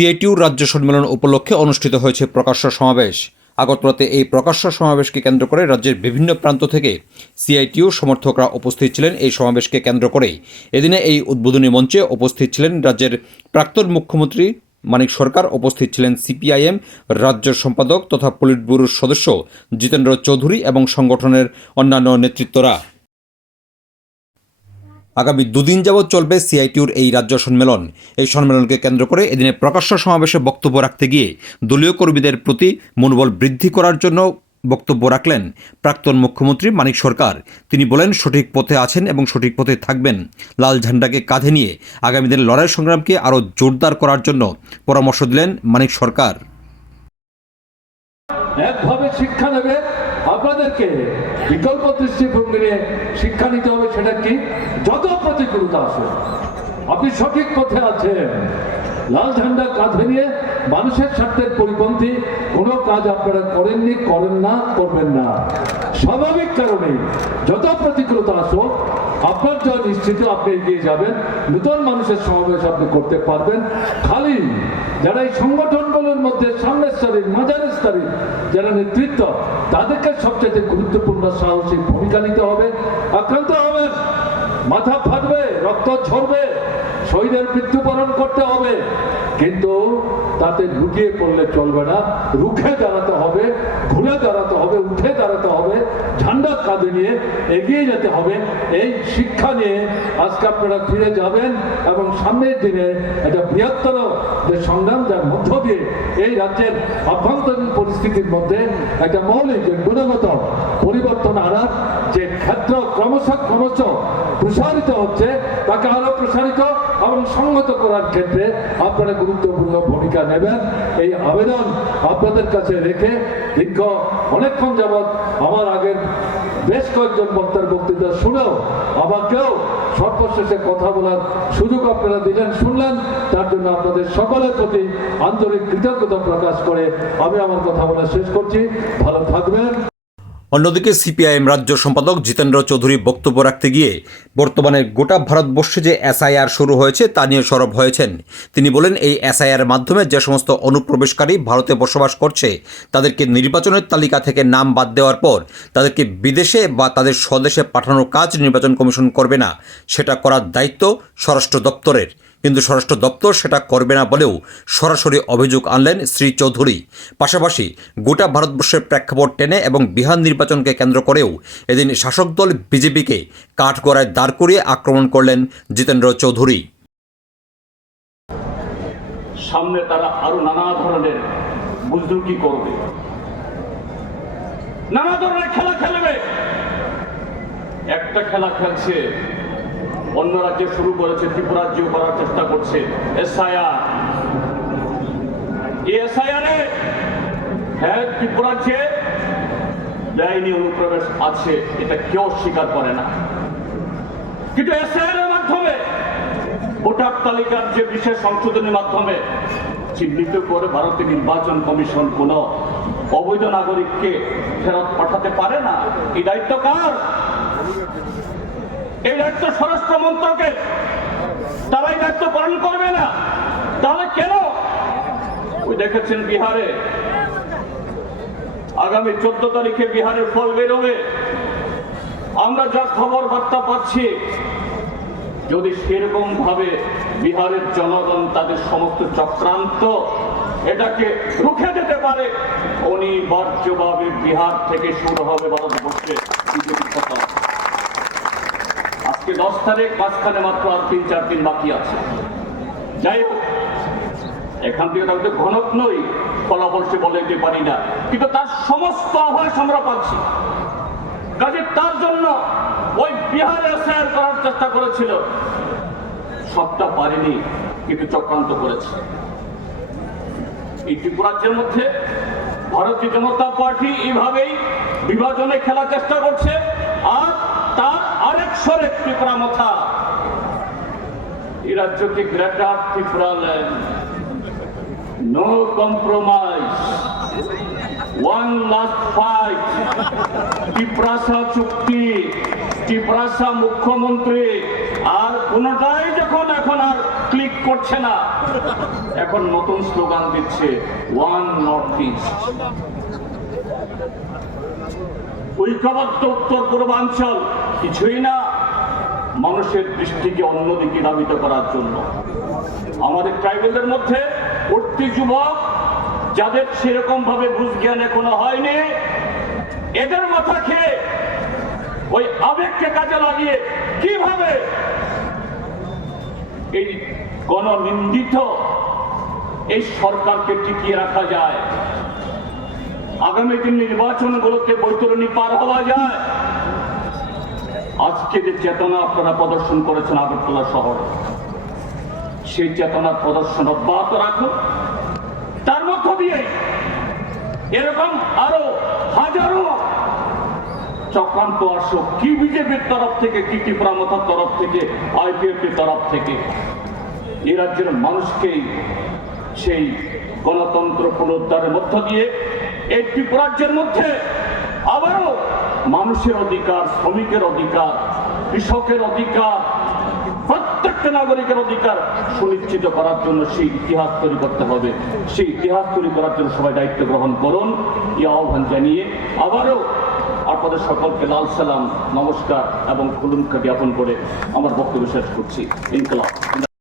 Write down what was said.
CITU রাজ্য সম্মেলন উপলক্ষে অনুষ্ঠিত হয়েছে প্রকাশ্য সমাবেশ। আগরতলাতে এই প্রকাশ্য সমাবেশকে কেন্দ্র করে রাজ্যের বিভিন্ন প্রান্ত থেকে সিআইটিউ সমর্থকরা উপস্থিত ছিলেন। এই সমাবেশকে কেন্দ্র করে এদিনে এই উদ্বোধনী মঞ্চে উপস্থিত ছিলেন রাজ্যের প্রাক্তন মুখ্যমন্ত্রী মানিক সরকার, উপস্থিত ছিলেন সিপিআইএম রাজ্য সম্পাদক তথা পলিট ব্যুরোর সদস্য জিতেন্দ্র চৌধুরী এবং সংগঠনের অন্যান্য নেতৃত্বরা। আগামী দুদিন যাবৎ চলবে সিআইটিউর এই রাজ্য সম্মেলন। এই সম্মেলনকে কেন্দ্র করে এদিনে প্রকাশ্য সমাবেশে বক্তব্য রাখতে গিয়ে দলীয় কর্মীদের প্রতি মনোবল বৃদ্ধি করার জন্য বক্তব্য রাখলেন প্রাক্তন মুখ্যমন্ত্রী মানিক সরকার। তিনি বলেন, সঠিক পথে আছেন এবং সঠিক পথে থাকবেন। লাল ঝান্ডাকে কাঁধে নিয়ে আগামী দিনের লড়াই সংগ্রামকে আরও জোরদার করার জন্য পরামর্শ দিলেন মানিক সরকার। একভাবে শিক্ষা আপনাদেরকে বিকল্প দৃষ্টিভঙ্গি নিয়ে শিক্ষা নিতে হবে, সেটা কি? যত প্রতিকূলতা আছে আপনি সঠিক পথে আছেন। লাল ঝান্ডা কাঁধে নিয়ে মানুষের স্বার্থের পরিপন্থী, কোনো কাজ আপনারা করেননি, করেন না, করবেন না। স্বাভাবিক কারণে যত প্রতিকূলতা আসুক, আপনার জয় নিশ্চিত, আপনি এগিয়ে যাবেন। নতুন মানুষের সমাবেশ আপনি করতে পারবেন। খালি যারা এই সংগঠনগুলোর মধ্যে সামনের স্তরের মাঝারের যারা নেতৃত্ব, তাদেরকে সবচেয়ে গুরুত্বপূর্ণ সাহসী ভূমিকা নিতে হবে। আক্রান্ত হবেন, মাথা ফাটবে। রক্ত ঝরবে শহীদের মৃত্যুবরণ করতে হবে। কিন্তু তাতে লুকিয়ে পড়লে চলবে না, রুখে দাঁড়াতে হবে, ঘুরে দাঁড়াতে হবে, উঠে দাঁড়াতে হবে, ঝান্ডা কাঁধে নিয়ে এগিয়ে যেতে হবে। এই শিক্ষা নিয়ে আজকে আপনারা ফিরে যাবেন এবং সামনের দিনে একটা বৃহত্তর যে সংগ্রাম, যার মধ্য দিয়ে এই রাজ্যের অভ্যন্তরীণ পরিস্থিতির মধ্যে একটা মৌলিক যে গুণগত পরিবর্তন আনার যে ক্ষেত্র ক্রমশ ক্রমশ প্রসারিত হচ্ছে তাকে আরও প্রসারিত এবং সংহত করার ক্ষেত্রে আপনারা গুরুত্বপূর্ণ ভূমিকা নেবেন। এই আবেদন আপনাদের কাছে রেখে দীর্ঘ অনেকক্ষণ যাবৎ আমার আগের বেশ কয়েকজন বক্তার বক্তৃতা শুনেও আমাকেও সর্বশেষে কথা বলার সুযোগ আপনারা দিলেন, শুনলেন। তার জন্য আপনাদের সকলের প্রতি আন্তরিক কৃতজ্ঞতা প্রকাশ করে আমি আমার কথা বলা শেষ করছি। ভালো থাকবেন। অন্যদিকে সিপিআইএম রাজ্য সম্পাদক জিতেন্দ্র চৌধুরী বক্তব্য রাখতে গিয়ে বর্তমানে গোটা ভারতবর্ষে যে এসআইআর শুরু হয়েছে তা নিয়ে সরব হয়েছেন। তিনি বলেন, এই এসআইআর মাধ্যমে যে সমস্ত অনুপ্রবেশকারী ভারতে বসবাস করছে, তাদেরকে নির্বাচনের তালিকা থেকে নাম বাদ দেওয়ার পর তাদেরকে বিদেশে বা তাদের স্বদেশে পাঠানোর কাজ নির্বাচন কমিশন করবে না। সেটা করার দায়িত্ব স্বরাষ্ট্র দপ্তরের। কিন্তু স্বরাষ্ট্র দপ্তর সেটা করবে না বলেও সরাসরি অভিযোগ আনলেন শ্রী চৌধুরী। পাশাপাশি গোটা ভারতবর্ষের প্রেক্ষাপট টেনে এবং বিহার নির্বাচনকে কেন্দ্র করেও এদিন শাসক দল বিজেপিকে কাঠগড়ায় দাঁড় করিয়ে আক্রমণ করলেন জিতেন্দ্র চৌধুরী। সামনে তারা আরও নানা ধরনের বুজরুকি করবে। নানা ধরনের খেলা খেলবে। একটা খেলা খেলছে অন্য রাজ্যে শুরু করেছে ত্রিপুরাজ্যেও করার চেষ্টা করছে। এসআইআর এসআইআর হ্যাঁ ত্রিপুরাজ্যে বেআইনি অনুপ্রবেশ আছে, এটা কেউ স্বীকার করে না। কিন্তু এসআইআর মাধ্যমে, ভোটার তালিকার যে বিশেষ সংশোধনের মাধ্যমে চিহ্নিত করে ভারতের নির্বাচন কমিশন কোন অবৈধ নাগরিককে ফেরত পাঠাতে পারে না, এই দায়িত্ব কার? এই দায়িত্ব স্বরাষ্ট্র মন্ত্রকের। তারা এই দায়িত্ব পালন করবে না? তাহলে কেন? ওই দেখেছেন বিহারে। আগামী চোদ্দ তারিখে বিহারের ফল বেরোবে আমরা যা খবর বার্তা পাচ্ছি, যদি সেরকম ভাবে বিহারের জনগণ তাদের সমস্ত চক্রান্ত এটাকে রুখে দিতে পারে, অনিবার্যভাবে বিহার থেকে শুরু হবে ভারতবর্ষে বিজেপি দশ তারিখ, মাঝখানে মাত্র আর তিন, চার দিন বাকি আছে। যাই হোক, এখান থেকে তাহলে ঘনক নই, ফলাফল সে দিতে পারি না। কিন্তু তার সমস্ত আভাস আমরা পাচ্ছি। কাজে তার জন্য ওই বিহারে এসআইআর করার চেষ্টা করেছিল। সবটা পারেনি, কিন্তু চক্রান্ত করেছে। এই ত্রিপুরাজ্যের মধ্যে ভারতীয় জনতা পার্টি এইভাবেই বিভাজনে খেলার চেষ্টা করছে। আর তার আরেক স্বরে ত্রিপুরা মাথা। এই রাজ্যকে greater Tripura no compromise one last fight Tripurasa চুক্তি ত্রিপুরাসা মুখ্যমন্ত্রী আর কোনটাই যখন এখন আর ক্লিক করছে না, এখন নতুন স্লোগান দিচ্ছে ওয়ান নর্থ ইস্ট ঐক্যবদ্ধ উত্তর পূর্বাঞ্চল কিছুই না মানুষের দৃষ্টিকে অন্যদিকে ধাবিত করার জন্য। আমাদের ট্রাইবেলদের মধ্যে উঠতি যুবক যাদের সেরকম ভাবে বুঝ জ্ঞান এখনও হয়নি, এদের মাথা খেয়ে ওই আবেগকে কাজে লাগিয়ে কীভাবে এই গণনিন্দিত এই সরকারকে টিকিয়ে রাখা যায়? আগামী দিন নির্বাচনগুলোকে বৈতরণী পার হওয়া যায়। আজকে যে চেতনা আপনারা প্রদর্শন করেছেন আগরতলা শহরে, সেই চেতনার প্রদর্শন অব্যাহত রাখুন। তার মধ্য দিয়ে এরকম আরও হাজারো চক্রান্ত আসুক। কি বিজেপির তরফ থেকে, কি ত্রিপুরামথার তরফ থেকে, আইপিএফের তরফ থেকে এ রাজ্যের মানুষকেই সেই গণতন্ত্র পুনরুদ্ধারের মধ্য দিয়ে এই ত্রিপুরাজ্যের মধ্যে আবারও মানুষের অধিকার, শ্রমিকের অধিকার, কৃষকের অধিকার, প্রত্যেকটা নাগরিকের অধিকার সুনিশ্চিত করার জন্য সেই ইতিহাস তৈরি করতে হবে। সেই ইতিহাস তৈরি করার জন্য সবাই দায়িত্ব গ্রহণ করুন। এই আহ্বান জানিয়ে আবারও আপনাদের সকলকে লাল সালাম, নমস্কার এবং কুলুমকা জ্ঞাপন করে আমার বক্তব্য শেষ করছি। ইনকলাব